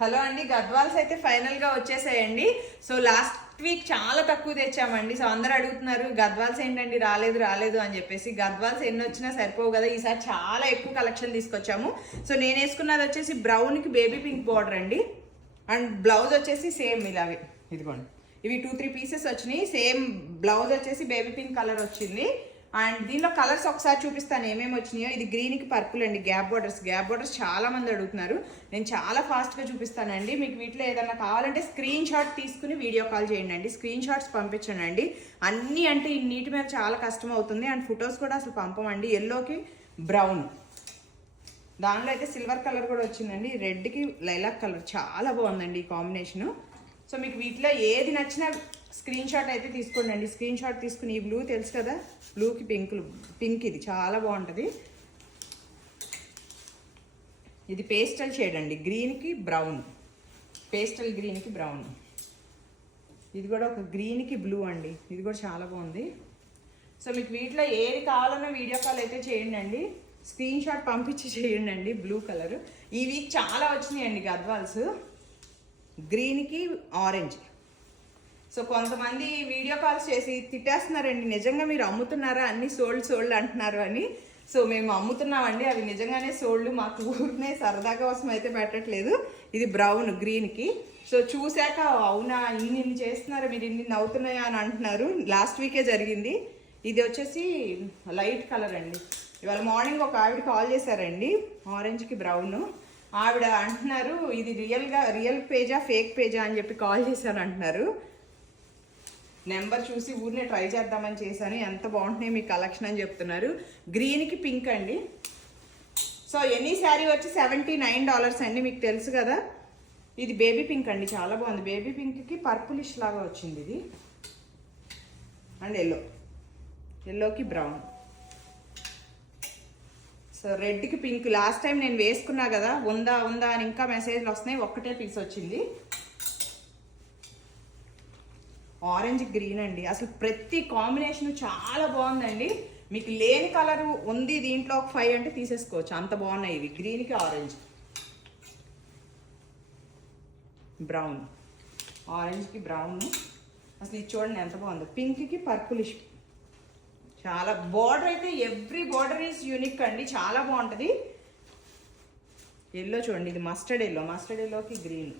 Hello అండి, గద్వాల్స్ అయితే final గా వచ్చేసాయండి. సో లాస్ట్ వీక్ చాలా తక్కువ తెచ్చామండి. సో అందరు అడుగుతున్నారు గద్వాల్స్ ఏంటండి రాలేదు రాలేదు అని చెప్పేసి. గద్వాల్స్ ఎన్ని వచ్చినా సరిపోవు కదా, ఈసారి చాలా ఎక్కువ కలెక్షన్ తీసుకొచ్చాము. సో నేను వేసుకున్నది వచ్చేసి బ్రౌన్ కి బేబీ పింక్ బార్డర్ అండి. అండ్ బ్లౌజ్ వచ్చేసి సేమ్ ఇలాగే, ఇదిగోండి ఇవి 2-3 పీసెస్ వచ్చినాయి. సేమ్ బ్లౌజ్ వచ్చేసి బేబీ పింక్ కలర్ వచ్చింది. అండ్ దీనిలో కలర్స్ ఒకసారి చూపిస్తాను ఏమేమి వచ్చినాయో. ఇది గ్రీన్కి పర్పుల్ అండి, గ్యాప్ బోర్డర్స్ చాలా మంది అడుగుతున్నారు. నేను చాలా ఫాస్ట్గా చూపిస్తానండి. మీకు వీటిలో ఏదైనా కావాలంటే స్క్రీన్ షాట్ తీసుకుని వీడియో కాల్ చేయండి అండి. స్క్రీన్ షాట్స్ పంపించండి. అన్నీ అంటే ఈ నీటి మీద చాలా కష్టం అవుతుంది. అండ్ ఫొటోస్ కూడా అసలు పంపమండి. ఎల్లోకి బ్రౌన్, దానిలో అయితే సిల్వర్ కలర్ కూడా వచ్చిందండి. రెడ్కి లైలాక్ కలర్ చాలా బాగుందండి ఈ కాంబినేషను. సో మీకు వీటిలో ఏది నచ్చినా స్క్రీన్ షాట్ అయితే తీసుకోండి అండి. స్క్రీన్ షాట్ తీసుకుని, ఈ బ్లూ తెలుసు కదా, బ్లూకి పింక్ ఇది చాలా బాగుంటుంది. ఇది పేస్టల్ షేడ్ అండి, గ్రీన్కి బ్రౌన్, పేస్టల్ గ్రీన్కి బ్రౌన్. ఇది కూడా ఒక గ్రీన్కి బ్లూ అండి, ఇది కూడా చాలా బాగుంది. సో మీకు వీటిలో ఏది కావాలన్నా వీడియో కాల్ అయితే చేయండి అండి. స్క్రీన్ షాట్ పంపించి చేయండి అండి. బ్లూ కలర్ ఈ వీక్ చాలా వచ్చినాయి అండి గద్వాల్స్, గ్రీన్కి ఆరెంజ్. సో కొంతమంది వీడియో కాల్స్ చేసి తిట్టేస్తున్నారండి, నిజంగా మీరు అమ్ముతున్నారా, అన్ని సోల్డ్ అంటున్నారు అని. సో మేము అమ్ముతున్నామండి, అవి నిజంగానే సోల్డ్, మాకు ఊరినే సరదా కోసం అయితే పెట్టట్లేదు. ఇది బ్రౌన్ గ్రీన్కి. సో చూశాక అవునా ఇన్ని చేస్తున్నారా మీరు, ఇన్ని నవ్వుతున్నాయా అని అంటున్నారు. లాస్ట్ వీకే జరిగింది. ఇది వచ్చేసి లైట్ కలర్ అండి. ఇవాళ మార్నింగ్ ఒక ఆవిడ కాల్ చేశారండి, ఆరెంజ్కి బ్రౌన్. ఆవిడ అంటున్నారు ఇది రియల్ పేజా ఫేక్ పేజా అని చెప్పి కాల్ చేశాను అంటున్నారు. నెంబర్ చూసి ఊరినే ట్రై చేద్దామని చేశాను. ఎంత బాగుంటున్నాయి మీ కలెక్షన్ అని చెప్తున్నారు. గ్రీన్కి పింక్ అండి. సో ఎనీ శారీ వచ్చి $79 అండి, మీకు తెలుసు కదా. ఇది బేబీ పింక్ అండి, చాలా బాగుంది. బేబీ పింక్కి పర్పులిష్ లాగా వచ్చింది ఇది. అండ్ ఎల్లోకి బ్రౌన్. సో రెడ్కి పింక్. లాస్ట్ టైం నేను వేసుకున్నా కదా, ఉందా అని ఇంకా మెసేజ్లు వస్తున్నాయి. ఒక్కటే పీస్ వచ్చింది. ఆరెంజ్ గ్రీన్ అండి, అసలు ప్రతి కాంబినేషన్ చాలా బాగుందండి. మీకు లేని కలర్ ఉంది దీంట్లో ఒక 5 అంటే తీసేసుకోవచ్చు, అంత బాగున్నాయి ఇవి. గ్రీన్కి ఆరెంజ్, బ్రౌన్, ఆరెంజ్కి బ్రౌన్. అసలు ఇది చూడండి ఎంత బాగుందో. పింక్కి పర్పులిష్. చాలా బార్డర్ అయితే ఎవ్రీ బార్డర్ ఈజ్ యూనిక్ అండి, చాలా బాగుంటుంది. ఎల్లో చూడండి, ఇది మస్టర్డ్ ఎల్లోకి గ్రీన్.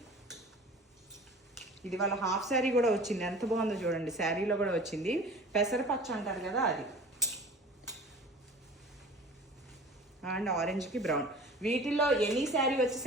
ఇది వాళ్ళ హాఫ్ శారీ కూడా వచ్చింది, ఎంత బాగుందో చూడండి. శారీలో కూడా వచ్చింది, పెసరపచ్చ అంటారు కదా అది. అండ్ ఆరెంజ్కి బ్రౌన్. వీటిల్లో ఎనీ శారీ వచ్చి